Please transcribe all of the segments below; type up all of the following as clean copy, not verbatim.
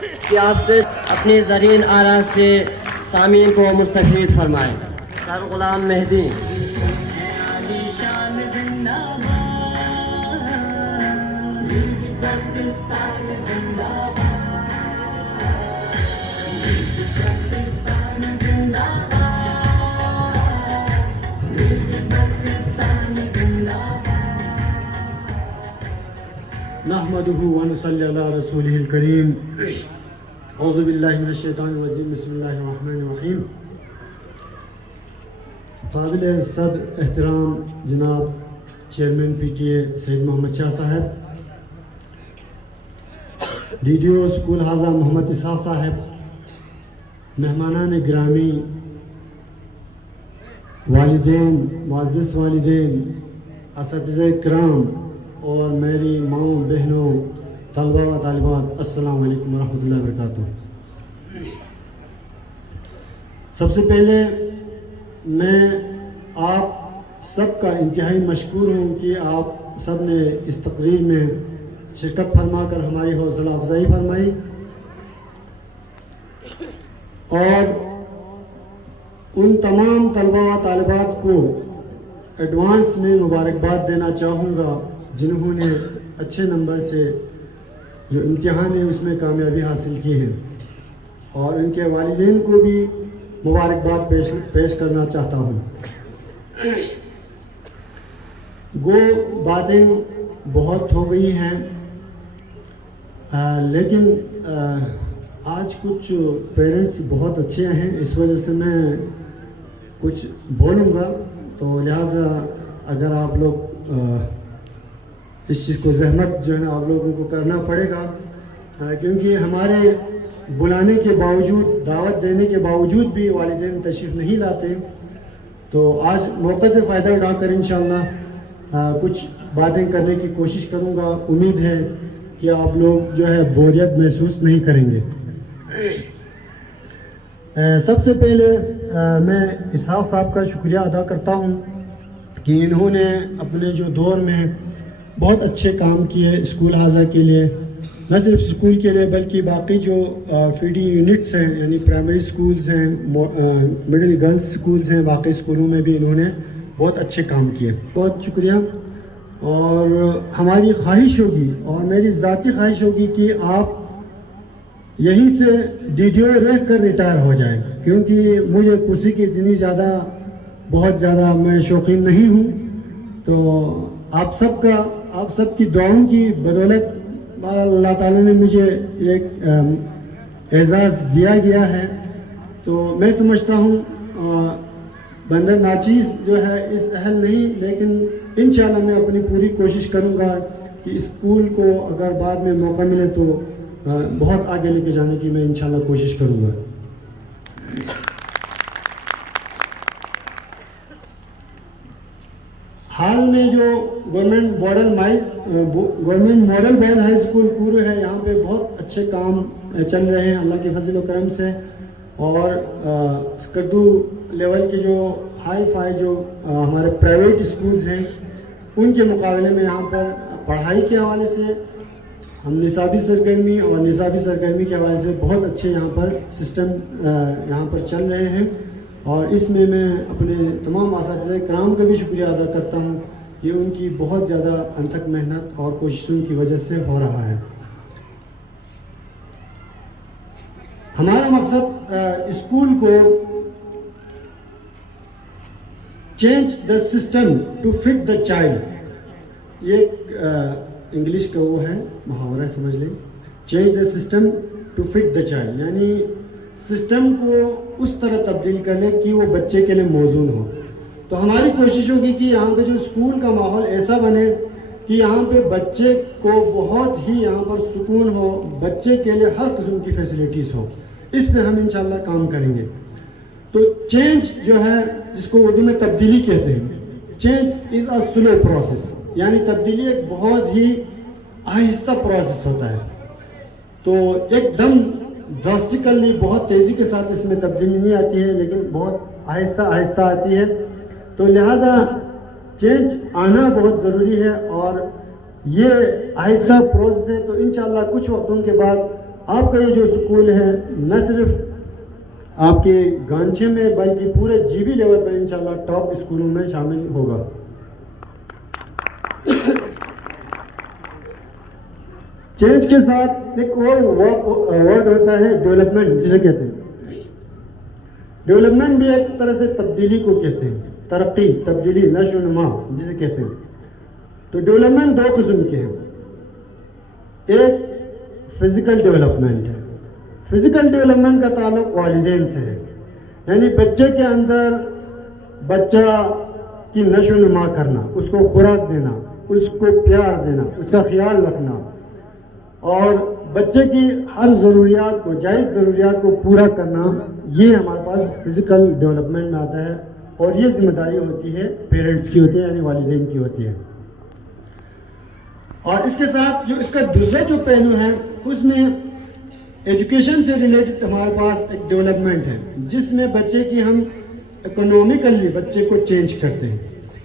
کہ آپ سے اپنی زرین آراء سے سامعین کو مستفید فرمائیں. سر غلام مہدی. نحمده ونصلي على رسوله الكريم. اعوذ باللہ من الشیطان الرجیم. بسم اللہ الرحمن الرحیم. قابل صدر احترام جناب چیئرمین پی ٹی اے سید محمد شاہ صاحب، D D O school حاضہ Muhammad Ishaq صاحب، مہمانان گرامی، والدین، معزز والدین، اساتذہ کرام اور میری ماؤں، بہنوں، طلبہ و طالبات، السلام علیکم ورحمۃ اللہ وبرکاتہ. سب سے پہلے میں آپ سب کا انتہائی مشکور ہوں کہ آپ سب نے اس تقریر میں شرکت فرما کر ہماری حوصلہ افزائی فرمائی، اور ان تمام طلبہ و طالبات کو ایڈوانس میں مبارکباد دینا چاہوں گا جنہوں نے اچھے نمبر سے جو امتحان ہے اس میں کامیابی حاصل کی ہے، اور ان کے والدین کو بھی مبارکباد پیش کرنا چاہتا ہوں. گو باتیں بہت ہو گئی ہیں، لیکن آج کچھ پیرنٹس بہت اچھے ہیں، اس وجہ سے میں کچھ بولوں گا. تو لہٰذا اگر آپ لوگ اس چیز کو زحمت جو ہے نا آپ لوگوں کو کرنا پڑے گا، کیونکہ ہمارے بلانے کے باوجود، دعوت دینے کے باوجود بھی والدین تشریف نہیں لاتے. تو آج موقع سے فائدہ اٹھا کر انشاءاللہ کچھ باتیں کرنے کی کوشش کروں گا. امید ہے کہ آپ لوگ جو ہے بوریت محسوس نہیں کریں گے. سب سے پہلے میں اسحاق صاحب کا شکریہ ادا کرتا ہوں کہ انہوں نے اپنے جو دور میں بہت اچھے کام کیے اسکول حاضہ کے لیے، نہ صرف اسکول کے لیے بلکہ باقی جو فیڈنگ یونٹس ہیں، یعنی پرائمری سکولز ہیں، مڈل گرلز سکولز ہیں، باقی اسکولوں میں بھی انہوں نے بہت اچھے کام کیے. بہت شکریہ. اور ہماری خواہش ہوگی اور میری ذاتی خواہش ہوگی کہ آپ یہیں سے ڈی ڈی او رہ کر ریٹائر ہو جائیں، کیونکہ مجھے کرسی کی اتنی بہت زیادہ میں شوقین نہیں ہوں. تو آپ سب کی دعاؤں کی بدولت اللہ تعالیٰ نے مجھے ایک اعزاز دیا گیا ہے. تو میں سمجھتا ہوں بندہ ناچیز جو ہے اس اہل نہیں، لیکن انشاءاللہ میں اپنی پوری کوشش کروں گا کہ اسکول کو اگر بعد میں موقع ملے تو بہت آگے لے کے جانے کی میں انشاءاللہ کوشش کروں گا. حال میں جو government model boys high school کورو ہے، یہاں پہ بہت اچھے کام چل رہے ہیں اللہ کے فضل و کرم سے. اور اسکردو لیول کے جو ہائی فائی جو ہمارے پرائیویٹ اسکولز ہیں ان کے مقابلے میں یہاں پر پڑھائی کے حوالے سے ہم نصابی سرگرمی کے حوالے سے بہت اچھے یہاں پر سسٹم یہاں پر چل رہے ہیں. اور اس میں اپنے تمام اساتذہ کرام کا بھی شکریہ ادا کرتا ہوں. یہ ان کی بہت زیادہ انتھک محنت اور کوششوں کی وجہ سے ہو رہا ہے. ہمارا مقصد اسکول کو change the system to fit the child, یہ انگلش کا وہ ہے محاورہ، سمجھ لیں. Change the system to fit the child, یعنی سسٹم کو اس طرح تبدیل کرنے کہ وہ بچے کے لیے موزون ہو. تو ہماری کوشش ہوگی کہ یہاں پہ جو اسکول کا ماحول ایسا بنے کہ یہاں پہ بچے کو بہت ہی یہاں پر سکون ہو، بچے کے لیے ہر قسم کی فیسلٹیز ہو. اس پہ ہم انشاءاللہ کام کریں گے. تو چینج جو ہے جس کو اردو میں تبدیلی کہتے ہیں، change is a slow process, یعنی تبدیلی ایک بہت ہی آہستہ پروسیس ہوتا ہے. تو ایک دم ڈراسٹیکلی بہت تیزی کے ساتھ اس میں تبدیلی نہیں آتی ہے، لیکن بہت آہستہ آہستہ آتی ہے. تو لہذا چینج آنا بہت ضروری ہے، اور یہ آہستہ پروسیس ہے. تو انشاءاللہ کچھ وقتوں کے بعد آپ کا یہ جو اسکول ہے نہ صرف آپ کے گانچے میں بلکہ پورے جی بی لیول پر انشاءاللہ ٹاپ اسکولوں میں شامل ہوگا. چینج کے ساتھ ایک اور ورڈ ہوتا ہے ڈیولپمنٹ، جسے کہتے ہیں. ڈیولپمنٹ بھی ایک طرح سے تبدیلی کو کہتے ہیں، ترقی، تبدیلی، نشو و نما جسے کہتے ہیں. تو ڈیولپمنٹ دو قسم کے ہیں. ایک فزیکل ڈیولپمنٹ ہے. فزیکل ڈیولپمنٹ کا تعلق والدین سے ہے، یعنی بچے کے اندر بچہ کی نشو و نما کرنا، اس کو خوراک دینا، اس کو پیار دینا، اس کا خیال رکھنا اور بچے کی ہر ضروریات کو، جائز ضروریات کو پورا کرنا، یہ ہمارے پاس فزیکل ڈیولپمنٹ میں آتا ہے. اور یہ ذمہ داری ہوتی ہے پیرنٹس کی ہوتی ہے، یعنی والدین کی ہوتی ہے. اور اس کے ساتھ جو اس کا دوسرا جو پہلو ہے اس میں ایجوکیشن سے ریلیٹڈ ہمارے پاس ایک ڈیولپمنٹ ہے، جس میں بچے کی ہم اکنومیکلی بچے کو چینج کرتے ہیں،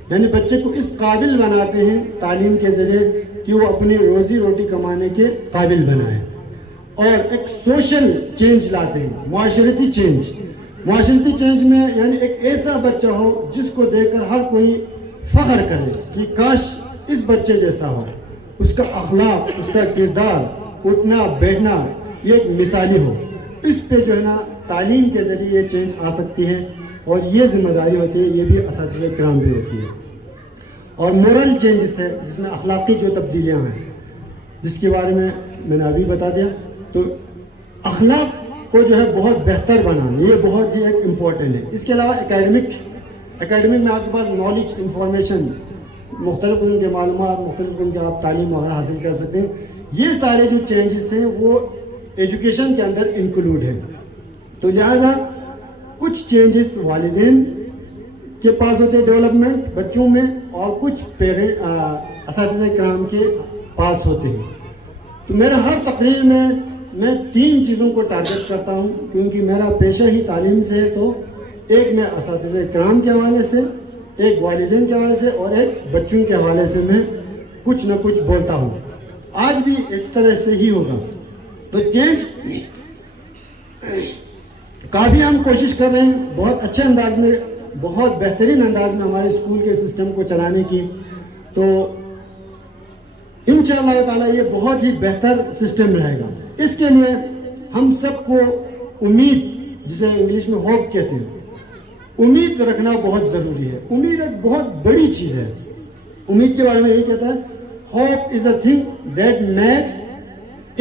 یعنی بچے کو اس قابل بناتے ہیں تعلیم کے ذریعے کہ وہ اپنی روزی روٹی کمانے کے قابل بنائے. اور ایک سوشل چینج لاتے ہیں، معاشرتی چینج. معاشرتی چینج میں یعنی ایک ایسا بچہ ہو جس کو دیکھ کر ہر کوئی فخر کرے کہ کاش اس بچے جیسا ہو. اس کا اخلاق، اس کا کردار، اٹھنا بیٹھنا یہ ایک مثالی ہو. اس پہ جو ہے نا تعلیم کے ذریعے یہ چینج آ سکتی ہے اور یہ ذمہ داری ہوتی ہے، یہ بھی اساتذہ کرام بھی ہوتی ہے. اور مورل چینجز ہے جس میں اخلاقی جو تبدیلیاں ہیں، جس کے بارے میں میں نے ابھی بتا دیا. تو اخلاق کو جو ہے بہت بہتر بنانا یہ بہت ہی ایک امپورٹنٹ ہے. اس کے علاوہ اکیڈمک میں آپ کے پاس نالج، انفارمیشن، مختلف قسم کے معلومات، مختلف قسم کے آپ تعلیم وغیرہ حاصل کر سکتے ہیں. یہ سارے جو چینجز ہیں وہ ایجوکیشن کے اندر انکلوڈ ہیں. تو لہٰذا کچھ چینجز والدین کے پاس ہوتے ہیں ڈیولپمنٹ بچوں میں، اور کچھ اساتذہ کرام کے پاس ہوتے ہیں. تو میرا ہر تقریر میں 3 چیزوں کو ٹارگٹ کرتا ہوں، کیونکہ میرا پیشہ ہی تعلیم سے ہے. تو ایک میں اساتذہ کرام کے حوالے سے، ایک والدین کے حوالے سے، اور ایک بچوں کے حوالے سے میں کچھ نہ کچھ بولتا ہوں. آج بھی اس طرح سے ہی ہوگا. تو چینج کا بھی ہم کوشش کر رہے ہیں بہت اچھے انداز میں، بہت بہترین انداز میں ہمارے اسکول کے سسٹم کو چلانے کی. تو انشاءاللہ تعالیٰ یہ بہت ہی بہتر سسٹم رہے گا. اس کے لیے ہم سب کو امید، جسے انگلش میں ہوپ کہتے ہیں، امید رکھنا بہت ضروری ہے. امید ایک بہت بڑی چیز ہے. امید کے بارے میں یہی کہتا ہے، hope is a thing that makes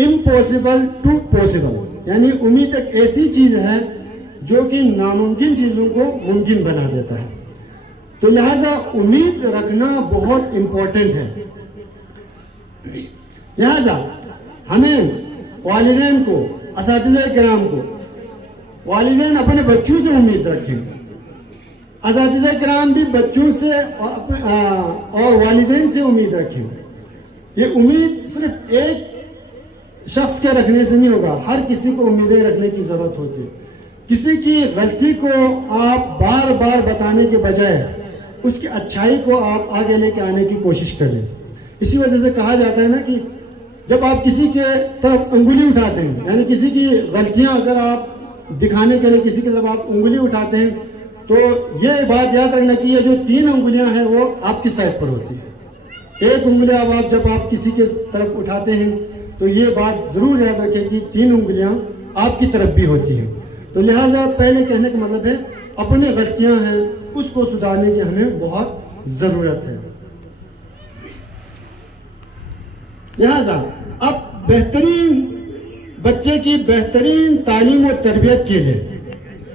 impossible to possible. یعنی امید ایک ایسی چیز ہے جو کہ ناممکن چیزوں کو ممکن بنا دیتا ہے. تو لہذا امید رکھنا بہت امپورٹنٹ ہے. لہذا ہمیں والدین کو، اساتذہ کرام کو، والدین اپنے بچوں سے امید رکھیں، اساتذہ کرام بھی بچوں سے اور والدین سے امید رکھیں. یہ امید صرف ایک شخص کے رکھنے سے نہیں ہوگا، ہر کسی کو امیدیں رکھنے کی ضرورت ہوتی ہے. کسی کی غلطی کو آپ بار بار بتانے کے بجائے اس کی اچھائی کو آپ آگے لے کے آنے کی کوشش کریں. اسی وجہ سے کہا جاتا ہے نا کہ جب آپ کسی کے طرف انگلی اٹھاتے ہیں، یعنی کسی کی غلطیاں اگر آپ دکھانے کے لیے کسی کی طرف آپ انگلی اٹھاتے ہیں، تو یہ بات یاد رکھنا کہ یہ جو 3 انگلیاں ہیں وہ آپ کی سائڈ پر ہوتی ہے. ایک انگلی جب آپ کسی کے طرف اٹھاتے ہیں تو یہ بات ضرور یاد رکھیں کہ 3 انگلیاں آپ کی طرف بھی ہوتی ہیں. تو لہٰذا پہلے کہنے کا مطلب ہے اپنی غلطیاں ہیں اس کو سدھارنے کی ہمیں بہت ضرورت ہے. لہٰذا اب بچے کی بہترین تعلیم و تربیت کے لیے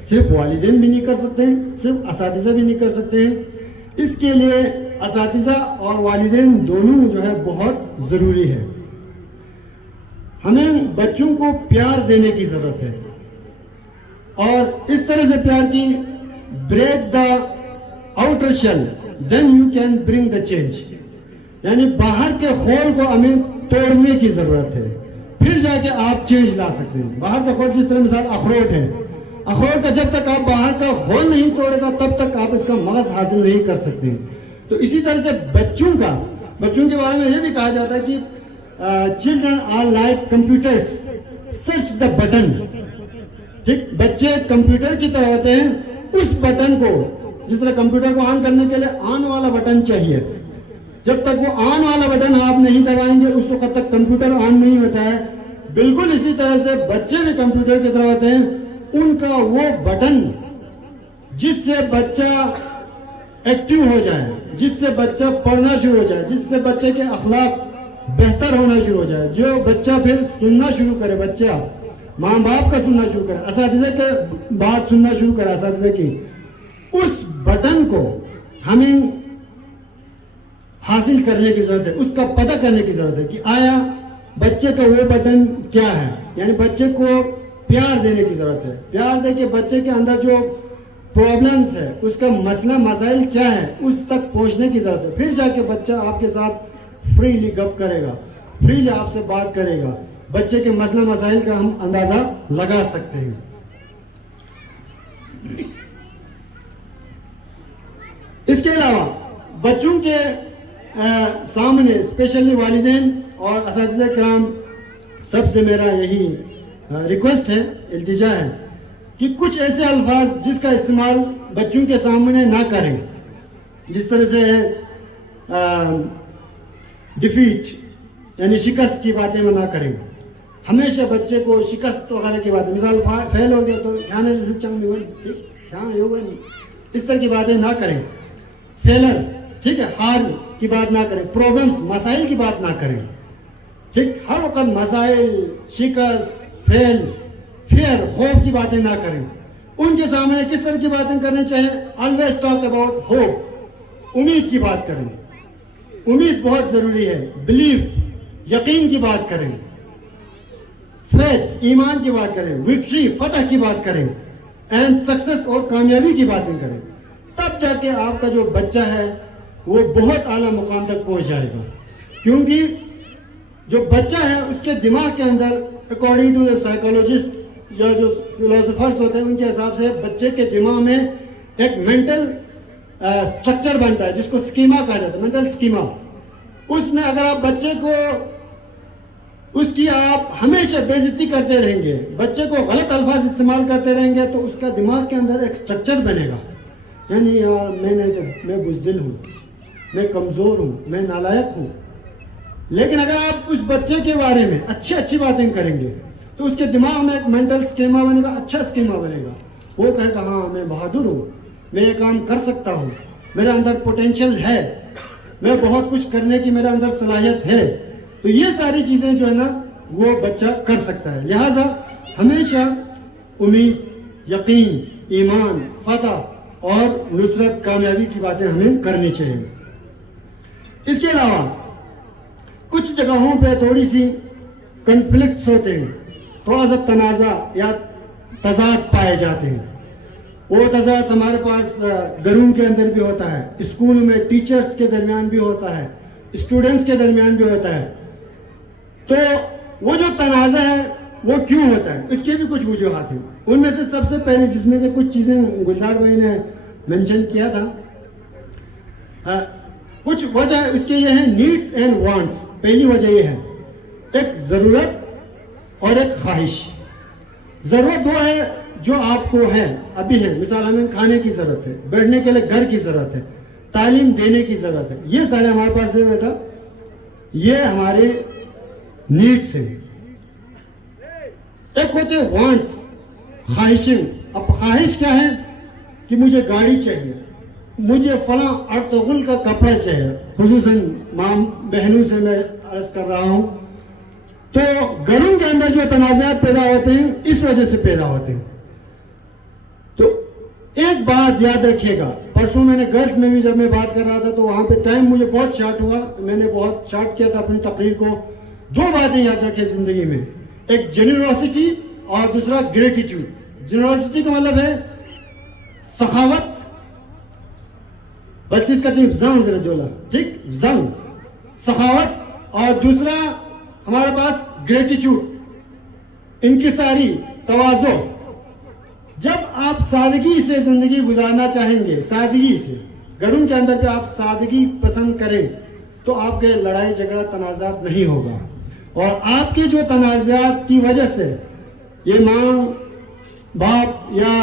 صرف والدین بھی نہیں کر سکتے ہیں، صرف اساتذہ بھی نہیں کر سکتے ہیں. اس کے لیے اساتذہ اور والدین دونوں جو ہے بہت ضروری ہے. ہمیں بچوں کو پیار دینے کی ضرورت ہے، اور اس طرح سے پیار کی break the outer shell then you can bring the change. یعنی باہر کے خول کو ہمیں توڑنے کی ضرورت ہے، پھر جا کے آپ چینج لا سکتے ہیں. باہر کا خول جس طرح مثال اخروٹ ہے، اخروٹ کا جب تک آپ باہر کا خول نہیں توڑے گا تب تک آپ اس کا مغز حاصل نہیں کر سکتے ہیں. تو اسی طرح سے بچوں کے بارے میں یہ بھی کہا جاتا ہے کہ children are like computers, search the button. ٹھیک, بچے کمپیوٹر کی طرح ہوتے ہیں, اس بٹن کو, جس طرح کمپیوٹر کو آن کرنے کے لیے آن والا بٹن چاہیے, جب تک وہ آن والا بٹن آپ نہیں دبائیں گے اس وقت تک کمپیوٹر آن نہیں ہوتا ہے. بالکل اسی طرح سے بچے بھی کمپیوٹر کی طرح ہوتے ہیں, ان کا وہ بٹن جس سے بچہ ایکٹیو ہو جائے, جس سے بچہ پڑھنا شروع ہو جائے, جس سے بچے کے اخلاق بہتر ہونا شروع ہو جائے, جو بچہ پھر سننا شروع کرے, بچہ ماں باپ کا سننا شروع کرے, اساتذہ کے بات سننا شروع کرے, اساتذہ کی, اس بٹن کو ہمیں حاصل کرنے کی ضرورت ہے, اس کا پتہ کرنے کی ضرورت ہے کہ آیا بچے کا وہ بٹن کیا ہے. یعنی بچے کو پیار دینے کی ضرورت ہے, پیار دے کے بچے کے اندر جو پرابلمز ہے, اس کا مسئلہ مسائل کیا ہے, اس تک پہنچنے کی ضرورت ہے. پھر جا کے بچہ آپ کے ساتھ فریلی گپ کرے گا, فریلی آپ سے بات کرے گا, بچے کے مسئلہ مسائل کا ہم اندازہ لگا سکتے ہیں. اس کے علاوہ بچوں کے سامنے اسپیشلی والدین اور اساتذہ کرام سب سے میرا یہی ریکویسٹ ہے, التجا ہے کہ کچھ ایسے الفاظ جس کا استعمال بچوں کے سامنے نہ کریں, جس طرح سے ڈیفیٹ یعنی شکست کی باتیں نہ کریں. ہمیشہ بچے کو شکست وغیرہ کی باتیں, مثال فیل ہو گیا تو اس طرح کی باتیں نہ کریں. فیلر, ٹھیک ہے, ہار کی بات نہ کریں, پرابلمز مسائل کی بات نہ کریں. ٹھیک, ہر وقت مسائل, شکست, فیل, فیئر, خوف کی باتیں نہ کریں. ان کے سامنے کس طرح کی باتیں کرنی چاہیے؟ آلویز ٹاک اباؤٹ ہوپ, امید کی بات کریں. امید بہت ضروری ہے. بلیف, یقین کی بات کریں. فیتھ, ایمان کی بات کریں. وکٹری, فتح کی بات کریں. اینڈ سکسس, اور کامیابی کی باتیں کریں. تب جا کے آپ کا جو بچہ ہے وہ بہت اعلیٰ مقام تک پہنچ جائے گا. کیونکہ جو بچہ ہے اس کے دماغ کے اندر اکارڈنگ ٹو دا سائیکولوجسٹ یا جو فلاسفرز ہوتے ہیں ان کے حساب سے بچے کے دماغ میں ایک مینٹل اسٹرکچر بنتا ہے جس کو اسکیما کہا جاتا ہے, مینٹل اسکیما. اس میں اگر آپ بچے کو اس کی آپ ہمیشہ بے عزتی کرتے رہیں گے, بچے کو غلط الفاظ استعمال کرتے رہیں گے, تو اس کا دماغ کے اندر ایک اسٹرکچر بنے گا. یعنی یار میں بزدل ہوں, میں کمزور ہوں, میں نالائق ہوں. لیکن اگر آپ اس بچے کے بارے میں اچھی باتیں کریں گے تو اس کے دماغ میں ایک مینٹل اسکیما بنے گا, اچھا اسکیما بنے گا. وہ کہے گا ہاں میں بہادر ہوں, میں یہ کام کر سکتا ہوں, میرے اندر پوٹینشیل ہے, میں بہت کچھ کرنے کی میرے اندر صلاحیت ہے. تو یہ ساری چیزیں جو ہے نا وہ بچہ کر سکتا ہے. لہٰذا ہمیشہ امید, یقین, ایمان, فتح اور نصرت, کامیابی کی باتیں ہمیں کرنی چاہیے. اس کے علاوہ کچھ جگہوں پہ تھوڑی سی کنفلکٹس ہوتے ہیں, تھوڑا سا تنازع یا تضاد پائے جاتے ہیں. وہ تضاد ہمارے پاس گھروں کے اندر بھی ہوتا ہے, اسکول میں ٹیچرز کے درمیان بھی ہوتا ہے, اسٹوڈنٹس کے درمیان بھی ہوتا ہے. تو وہ جو تنازع ہے وہ کیوں ہوتا ہے, اس کے بھی کچھ وجوہات ہیں. ان میں سے سب سے پہلے جس میں سے کچھ چیزیں گلزار بھائی نے مینشن کیا تھا, کچھ وجہ اس کے یہ ہیں نیڈس اینڈ وانٹس. پہلی وجہ یہ ہے ایک ضرورت اور ایک خواہش. ضرورت وہ ہے جو آپ کو ہے, ابھی ہے, مثال ہمیں کھانے کی ضرورت ہے, بیٹھنے کے لیے گھر کی ضرورت ہے, تعلیم دینے کی ضرورت ہے. یہ سارے ہمارے پاس ہے بیٹا, یہ ہمارے نیڈس ہیں. ایک ہوتے ہیں وانٹس, خواہشیں. اب خواہش کیا ہے کہ مجھے گاڑی چاہیے, مجھے فلاں ارطغرل کا کپڑا چاہیے. خصوصاً ماں بہنوں سے میں عرض کر رہا ہوں. تو گھروں کے اندر جو تنازعات پیدا ہوتے ہیں اس وجہ سے پیدا ہوتے ہیں. تو ایک بات یاد رکھیے گا, پرسوں میں نے گرلس میں بھی جب میں بات کر رہا تھا تو وہاں پہ ٹائم مجھے بہت شارٹ ہوا, میں نے بہت شارٹ کیا تھا اپنی تقریر کو. دو باتیں یاد رکھیں زندگی میں, ایک جنرosity اور دوسرا گریٹیٹیوڈ. جنرosity کا مطلب ہے سخاوت, بلکہ اس کا تیم زنگ ذرا جولا, ٹھیک, زنگ, سخاوت. اور دوسرا ہمارے پاس گریٹیٹیوڈ, انکساری, تواضع. جب آپ سادگی سے زندگی گزارنا چاہیں گے, سادگی سے گھروں کے اندر پہ آپ سادگی پسند کریں تو آپ کے لڑائی جھگڑا تنازعات نہیں ہوگا. اور آپ کے جو تنازعات کی وجہ سے یہ ماں باپ یا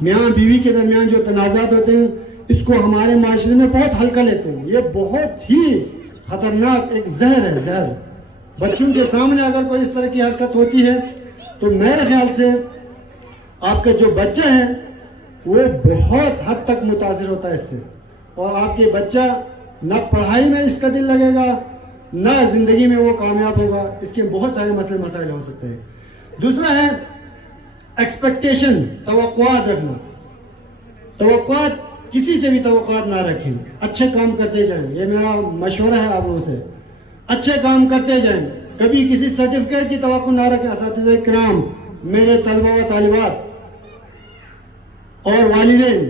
میاں بیوی کے درمیان جو تنازعات ہوتے ہیں اس کو ہمارے معاشرے میں بہت ہلکا لیتے ہیں. یہ بہت ہی خطرناک ایک زہر ہے, زہر. بچوں کے سامنے اگر کوئی اس طرح کی حرکت ہوتی ہے تو میرے خیال سے آپ کے جو بچے ہیں وہ بہت حد تک متاثر ہوتا ہے اس سے, اور آپ کے بچہ نہ پڑھائی میں اس کا دل لگے گا نہ زندگی میں وہ کامیاب ہوگا. اس کے بہت سارے مسئلے مسائل ہو سکتے ہیں. دوسرا ہے ایکسپیکٹیشن, توقعات رکھنا. توقعات, کسی سے بھی توقعات نہ رکھیں, اچھے کام کرتے جائیں. یہ میرا مشورہ ہے آپ لوگوں سے, اچھے کام کرتے جائیں. کبھی کسی سرٹیفکیٹ کی توقع نہ رکھیں. اساتذہ کرام, میرے طلبہ و طالبات اور والدین,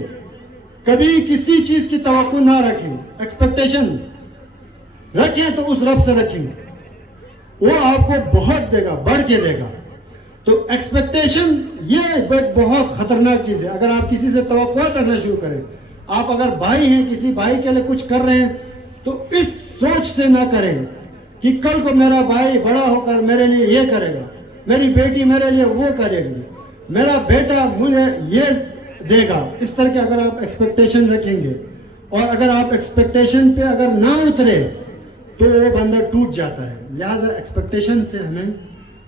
کبھی کسی چیز کی توقع نہ رکھیں. ایکسپیکٹیشن رکھیں تو اس رب سے رکھیں, وہ آپ کو بہت دے گا, بڑھ کے دے گا. تو ایکسپیکٹیشن یہ بہت خطرناک چیز ہے. اگر آپ کسی سے توقعات رکھنا شروع کریں, آپ اگر بھائی ہیں, کسی بھائی کے لیے کچھ کر رہے ہیں, تو اس سوچ سے نہ کریں کہ کل کو میرا بھائی بڑا ہو کر میرے لیے یہ کرے گا, میری بیٹی میرے لیے وہ کرے گی, میرا بیٹا مجھے یہ دے گا. اس طرح کے اگر آپ ایکسپیکٹیشن رکھیں گے اور اگر آپ ایکسپیکٹیشن پہ اگر نہ اترے تو وہ بندہ ٹوٹ جاتا ہے. لہٰذا ایکسپیکٹیشن سے ہمیں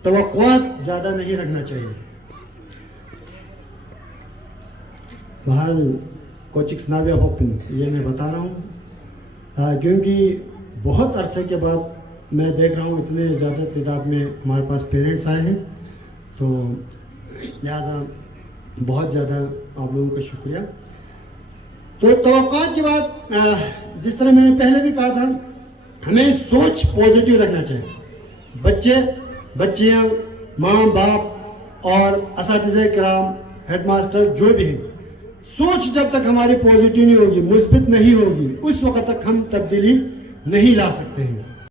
توقعات زیادہ نہیں رکھنا چاہیے. بہرحال کوچکس ناویہ ہوپن یہ میں بتا رہا ہوں کیونکہ بہت عرصے کے بعد میں دیکھ رہا ہوں اتنے زیادہ تعداد میں ہمارے پاس پیرنٹس آئے ہیں, تو لہٰذا بہت زیادہ آپ لوگوں کا شکریہ. تو توقعات کی بات, جس طرح میں نے پہلے بھی کہا تھا, ہمیں سوچ پازیٹیو رکھنا چاہیے. بچے, بچیاں, ماں باپ اور اساتذہ کرام, ہیڈ ماسٹر جو بھی ہیں, سوچ جب تک ہماری پازیٹیو نہیں ہوگی, مثبت نہیں ہوگی, اس وقت تک ہم تبدیلی نہیں لا سکتے ہیں.